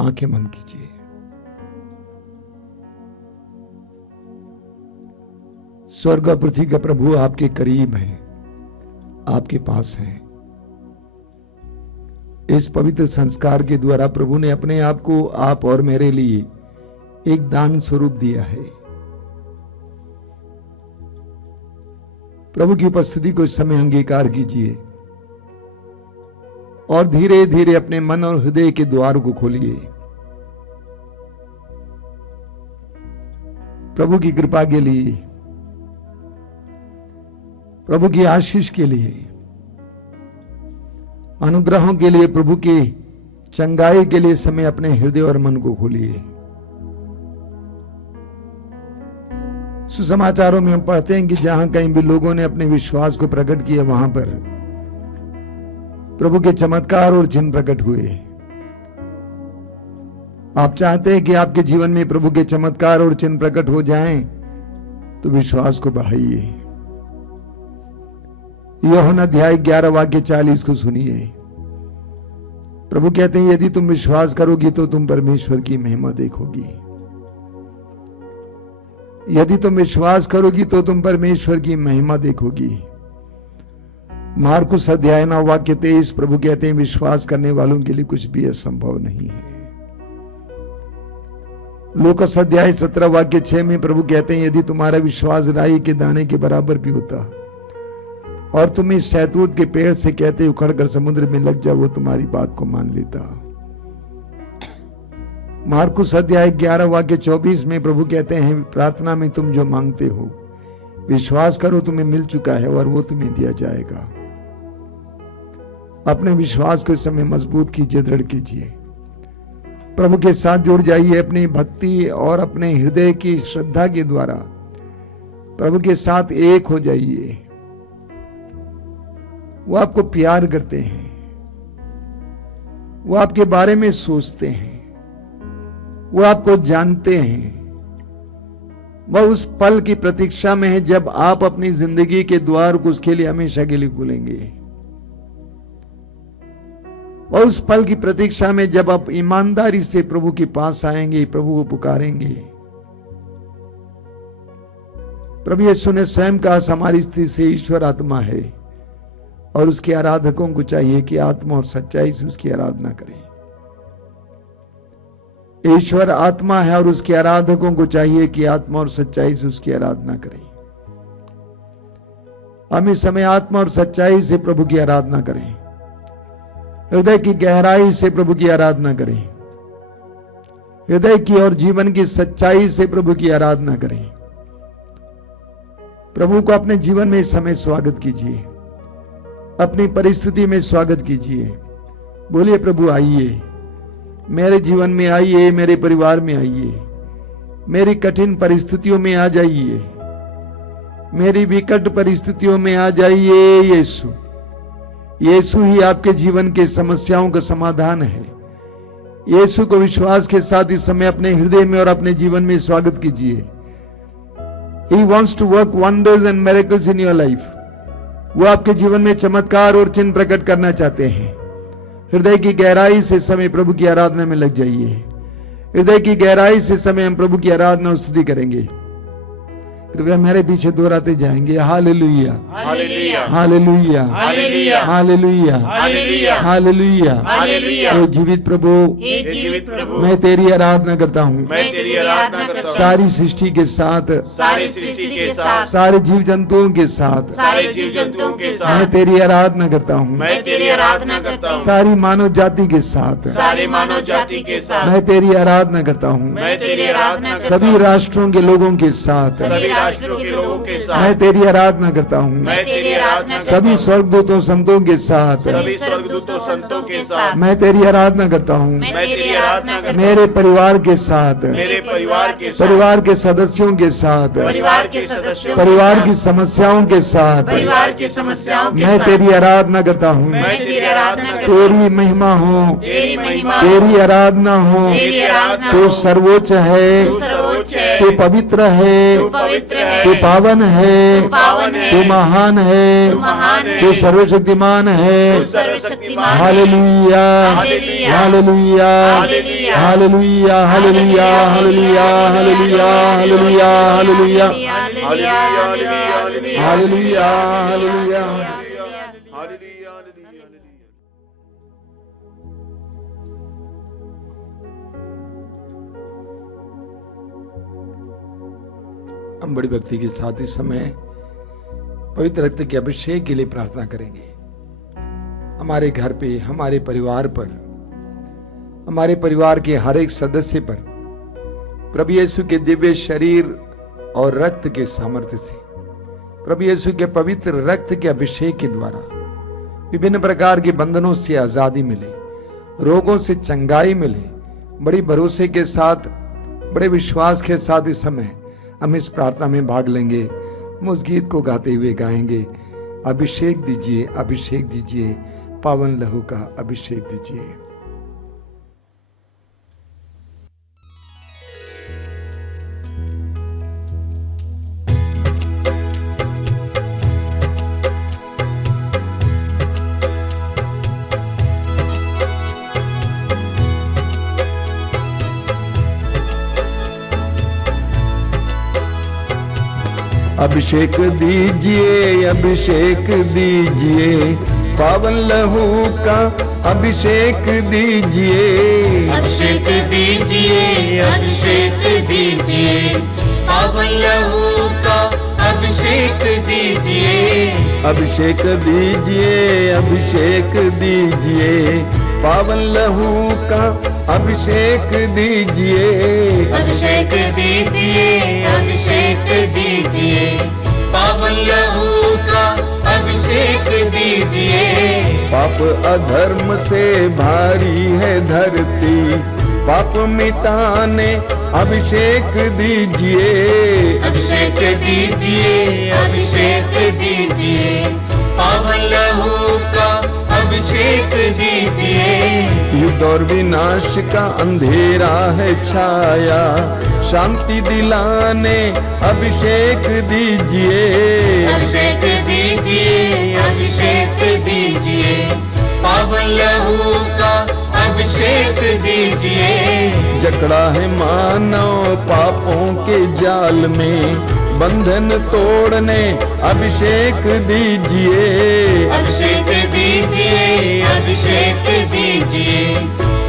आंखें बंद कीजिए। स्वर्ग और पृथ्वी का प्रभु आपके करीब है, आपके पास है। इस पवित्र संस्कार के द्वारा प्रभु ने अपने आप को आप और मेरे लिए एक दान स्वरूप दिया है। प्रभु की उपस्थिति को इस समय अंगीकार कीजिए और धीरे धीरे अपने मन और हृदय के द्वार को खोलिए। प्रभु की कृपा के लिए, प्रभु की आशीष के लिए, अनुग्रहों के लिए, प्रभु की चंगाई के लिए समय अपने हृदय और मन को खोलिए। सुसमाचारों में हम पढ़ते हैं कि जहां कहीं भी लोगों ने अपने विश्वास को प्रकट किया, वहां पर प्रभु के चमत्कार और चिन्ह प्रकट हुए। आप चाहते हैं कि आपके जीवन में प्रभु के चमत्कार और चिन्ह प्रकट हो जाएं, तो विश्वास को बढ़ाइए। यूहन्ना अध्याय 11 वाक्य 40 को सुनिए। प्रभु कहते हैं, यदि तुम विश्वास करोगी तो तुम परमेश्वर की महिमा देखोगी। यदि तुम विश्वास करोगी तो तुम परमेश्वर की महिमा देखोगी। मार्कुस अध्याय 9 वाक्य 23 प्रभु कहते हैं, विश्वास करने वालों के लिए कुछ भी असंभव नहीं है। लूकास अध्याय 17 वाक्य 6 में प्रभु कहते हैं, यदि तुम्हारा विश्वास राई के दाने के बराबर भी होता और तुम इस शहतूत के पेड़ से कहते उखड़कर समुद्र में लग जाओ, वो तुम्हारी बात को मान लेता। मार्कुस अध्याय 11 वाक्य 24 में प्रभु कहते हैं, प्रार्थना में तुम जो मांगते हो विश्वास करो तुम्हें मिल चुका है और वो तुम्हें दिया जाएगा। अपने विश्वास को इस समय मजबूत कीजिए, दृढ़ कीजिए। प्रभु के साथ जुड़ जाइए। अपनी भक्ति और अपने हृदय की श्रद्धा के द्वारा प्रभु के साथ एक हो जाइए। वो आपको प्यार करते हैं, वो आपके बारे में सोचते हैं, वो आपको जानते हैं। वह उस पल की प्रतीक्षा में है जब आप अपनी जिंदगी के द्वार को उसके लिए हमेशा के लिए खोलेंगे। वह उस पल की प्रतीक्षा में जब आप ईमानदारी से प्रभु के पास आएंगे, प्रभु को पुकारेंगे। प्रभु यीशु ने स्वयं कहा, हमारी स्थिति से ईश्वर आत्मा है और उसके आराधकों को चाहिए कि आत्मा और सच्चाई से उसकी आराधना करें। ईश्वर आत्मा है और उसके आराधकों को चाहिए कि आत्मा और सच्चाई से उसकी आराधना करें। हम इस समय आत्मा और सच्चाई से प्रभु की आराधना करें। हृदय की गहराई से प्रभु की आराधना करें। हृदय की और जीवन की सच्चाई से प्रभु की आराधना करें। प्रभु को अपने जीवन में इस समय स्वागत कीजिए। अपनी परिस्थिति में स्वागत कीजिए। बोलिए, प्रभु आइए, मेरे जीवन में आइए, मेरे परिवार में आइए, मेरी कठिन परिस्थितियों में आ जाइए, मेरी विकट परिस्थितियों में आ जाइए। यीशु, यीशु ही आपके जीवन के समस्याओं का समाधान है। यीशु को विश्वास के साथ इस समय अपने हृदय में और अपने जीवन में स्वागत कीजिए। He wants to work wonders and miracles in your life. वो आपके जीवन में चमत्कार और चिन्ह प्रकट करना चाहते हैं। हृदय की गहराई से समय प्रभु की आराधना में लग जाइए। हृदय की गहराई से समय हम प्रभु की आराधना और स्तुति करेंगे। कृपया मेरे पीछे दोहराते जाएंगे। Hallelujah, hallelujah, hallelujah, hallelujah, hallelujah, hallelujah, hallelujah, hallelujah. हे जीवित प्रभु, हे जीवित प्रभु, मैं तेरी आराधना करता हूँ। मैं तेरी आराधना करता हूँ। सारी सृष्टि के साथ, सारी सृष्टि के साथ, सारे जीव जंतुओं के साथ सारे जीव जंतुओं के मैं साथ तेरी आराधना करता हूँ। मैं तेरी आराधना करता हूँ। सारी मानव जाति के साथ सारी मानव जाति के साथ मैं तेरी आराधना करता हूँ। मैं तेरी आराधना करता हूँ। सभी राष्ट्रों के लोगों के साथ सभी राष्ट्रों के लोगों के साथ मैं तेरी आराधना करता हूँ मैं तेरी आराधना करता सभी हूँ। स्वर्गदूतों संतों के साथ सभी स्वर्गदूतों संतों के साथ मैं तेरी आराधना करता हूँ मैं तेरी आराधना करता हूँ। मेरे परिवार के साथ मेरे परिवार के साथ परिवार के सदस्यों के साथ परिवार के सदस्यों परिवार के की साथ, समस्याओं के साथ परिवार की समस्याओं के मैं साथ तेरी आराधना करता हूँ मैं तेरी आराधना करता हूँ। तेरी महिमा हो तेरी महिमा तेरी आराधना हो तेरी आराधना तू हो। सर्वोच्च है तू सर्वोच्च है तू पवित्र है तू पवित्र है तू पावन है तू पावन है तू महान है तू महान है तू सर्वशक्तिमान है तू सर्वशक्तिमान है। Hallelujah hallelujah. Hallelujah hallelujah. Hallelujah hallelujah hallelujah hallelujah hallelujah hallelujah hallelujah hallelujah hallelujah hallelujah हम बड़ी भक्ति के साथ इस समय पवित्र रक्त के अभिषेक के लिए प्रार्थना करेंगे। हमारे घर पे, हमारे परिवार पर, हमारे परिवार के हर एक सदस्य पर प्रभु यीशु के दिव्य शरीर और रक्त के सामर्थ्य से, प्रभु यीशु के पवित्र रक्त के अभिषेक के द्वारा विभिन्न प्रकार के बंधनों से आजादी मिले, रोगों से चंगाई मिले। बड़ी भरोसे के साथ, बड़े विश्वास के साथ इस समय हम इस प्रार्थना में भाग लेंगे। हम उस गीत को गाते हुए गाएंगे, अभिषेक दीजिए, अभिषेक दीजिए, पावन लहू का अभिषेक दीजिए। अभिषेक दीजिए, अभिषेक दीजिए, पावन लहू का अभिषेक दीजिए। अभिषेक दीजिए, अभिषेक दीजिए, पावन लहू का अभिषेक दीजिए। अभिषेक दीजिए, अभिषेक दीजिए, पावन लहू का अभिषेक दीजिए। अभिषेक दीजिए, अभिषेक दीजिए, पावन लहू का अभिषेक दीजिए। पाप अधर्म से भारी है धरती, पाप मिटाने अभिषेक दीजिए। अभिषेक दीजिए, अभिषेक दीजिए, पावन लहू का अभिषेक दीजिए। युद्ध और विनाश का अंधेरा है छाया, शांति दिलाने अभिषेक दीजिए। अभिषेक दीजिए, अभिषेक दीजिए, पावन लहू का अभिषेक दीजिए। जकड़ा है मानव पापों के जाल में, बंधन तोड़ने अभिषेक दीजिए। अभिषेक दीजिए, अभिषेक दीजिए,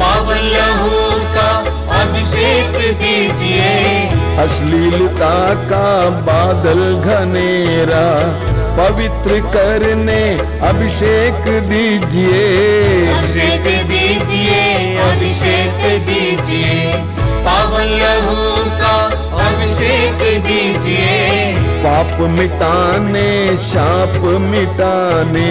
पावन लहू का अभिषेक दीजिए। अश्लीलता का बादल घनेरा पवित्र करने अभिषेक दीजिए। अभिषेक दीजिए, अभिषेक दीजिए, पावन लहू का अभिषेक दीजिए। पाप मिटाने, शाप मिटाने,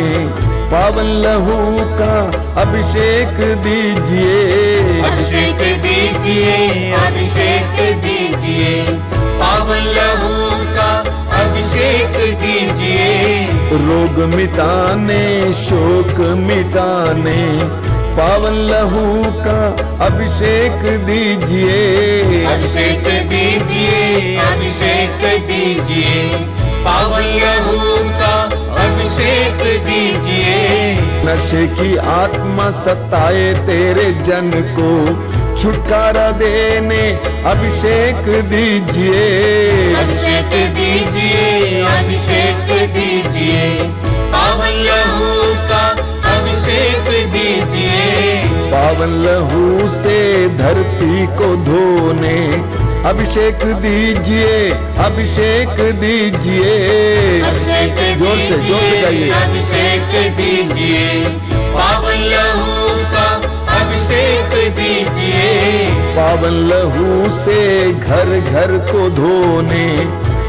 पावन लहू का अभिषेक दीजिए। अभिषेक दीजिए, अभिषेक दीजिए, पावन लहू का अभिषेक दीजिए। रोग मिटाने, शोक मिटाने, पावन लहू का अभिषेक दीजिए। अभिषेक दीजिए, अभिषेक दीजिए, पावन लहू का अभिषेक दीजिए। नशे की आत्मा सताए तेरे जन को, छुटकारा देने अभिषेक दीजिए। अभिषेक दीजिए, अभिषेक दीजिए, पावन लहू का अभिषेक दीजिए। पावन लहू से धरती को धोने अभिषेक दीजिए, अभिषेक दीजिए। अभिषेक जोर से गाइए। अभिषेक दीजिए, पावन लहू का अभिषेक दीजिए। पावन लहू से घर घर को धोने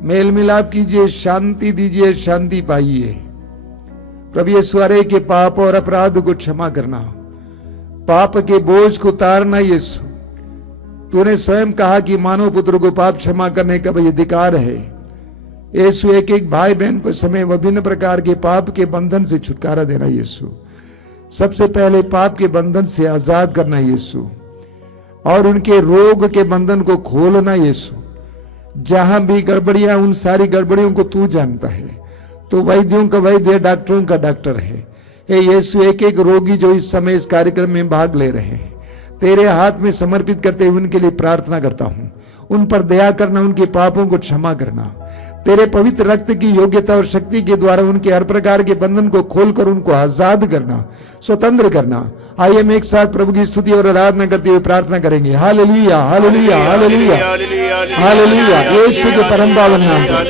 मेल मिलाप कीजिए, शांति दीजिए, शांति पाइए। प्रभु यीशु हर एक के पाप और अपराध को क्षमा करना, पाप के बोझ को उतारना। यीशु तूने स्वयं कहा कि मानव पुत्र को पाप क्षमा करने का भी अधिकार है। यीशु एक एक भाई बहन को समय विभिन्न प्रकार के पाप के बंधन से छुटकारा देना। यीशु सबसे पहले पाप के बंधन से आजाद करना यीशु, और उनके रोग के बंधन को खोलना यीशु। जहां भी गड़बड़ियां, उन सारी गड़बड़ियों को तू जानता है। तो वैद्यों का वैद्य, डॉक्टरों का डॉक्टर है। हे यीशु, एक एक रोगी जो इस समय इस कार्यक्रम में भाग ले रहे हैं, तेरे हाथ में समर्पित करते हुए उनके लिए प्रार्थना करता हूं। उन पर दया करना, उनके पापों को क्षमा करना, तेरे पवित्र रक्त की योग्यता और शक्ति के द्वारा उनके हर प्रकार के बंधन को खोलकर उनको आजाद करना, स्वतंत्र करना। आइए हम एक साथ प्रभु की स्तुति और आराधना करते हुए प्रार्थना करेंगे। Hallelujah, hallelujah, hallelujah, hallelujah. यीशु के परम पावन नाम पर,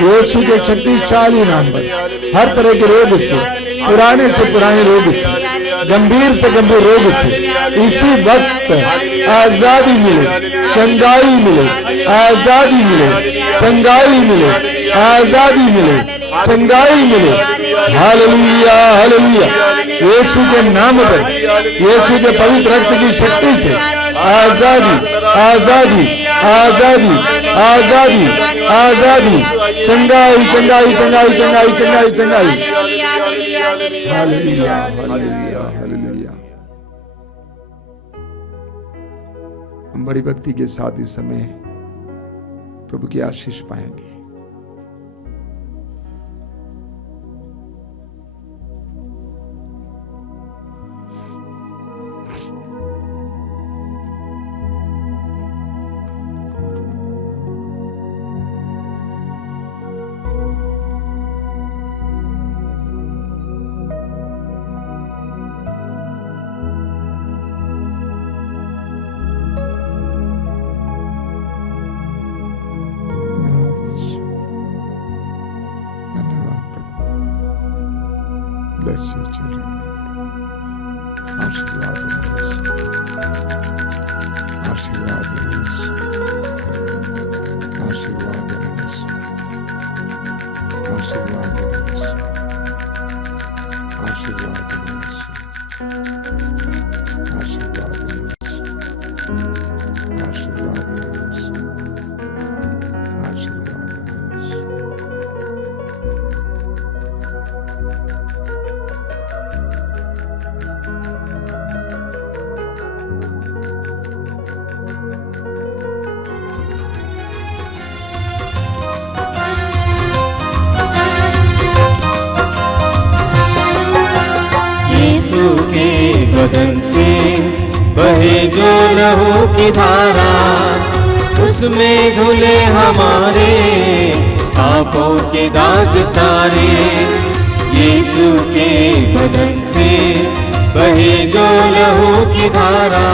यीशु के शक्तिशाली नाम पर, हर तरह के रोग से, पुराने से पुराने रोग से, गंभीर से गंभीर रोग से इसी वक्त आजादी मिले, चंगाई मिले, आजादी मिले, चंगाई मिले, आजादी मिले, चंगाई मिले। Hallelujah, hallelujah. यीशु के नाम पर, यीशु के पवित्र रक्त की शक्ति से आजादी, आजादी, आजादी, आजादी, आजादी, चंगाई, चंगाई, चंगाई, चंगाई, चंगाई, चंगाई। Hallelujah, hallelujah, hallelujah. हम बड़ी भक्ति के साथ इस समय प्रभु की आशीष पाएंगे। Bless your children, Lord. आशीर्वाद देना, आशीर्वाद देना, आशीर्वाद देना, आशीर्वाद देना, आशीर्वाद देना, आशीर्वाद देना, आशीर्वाद देना, आशीर्वाद के बदन से बहे जो लहू की धारा, उसमें धुले हमारे पापों के दाग सारे। यीशु के बदन से बहे जो लहू की धारा,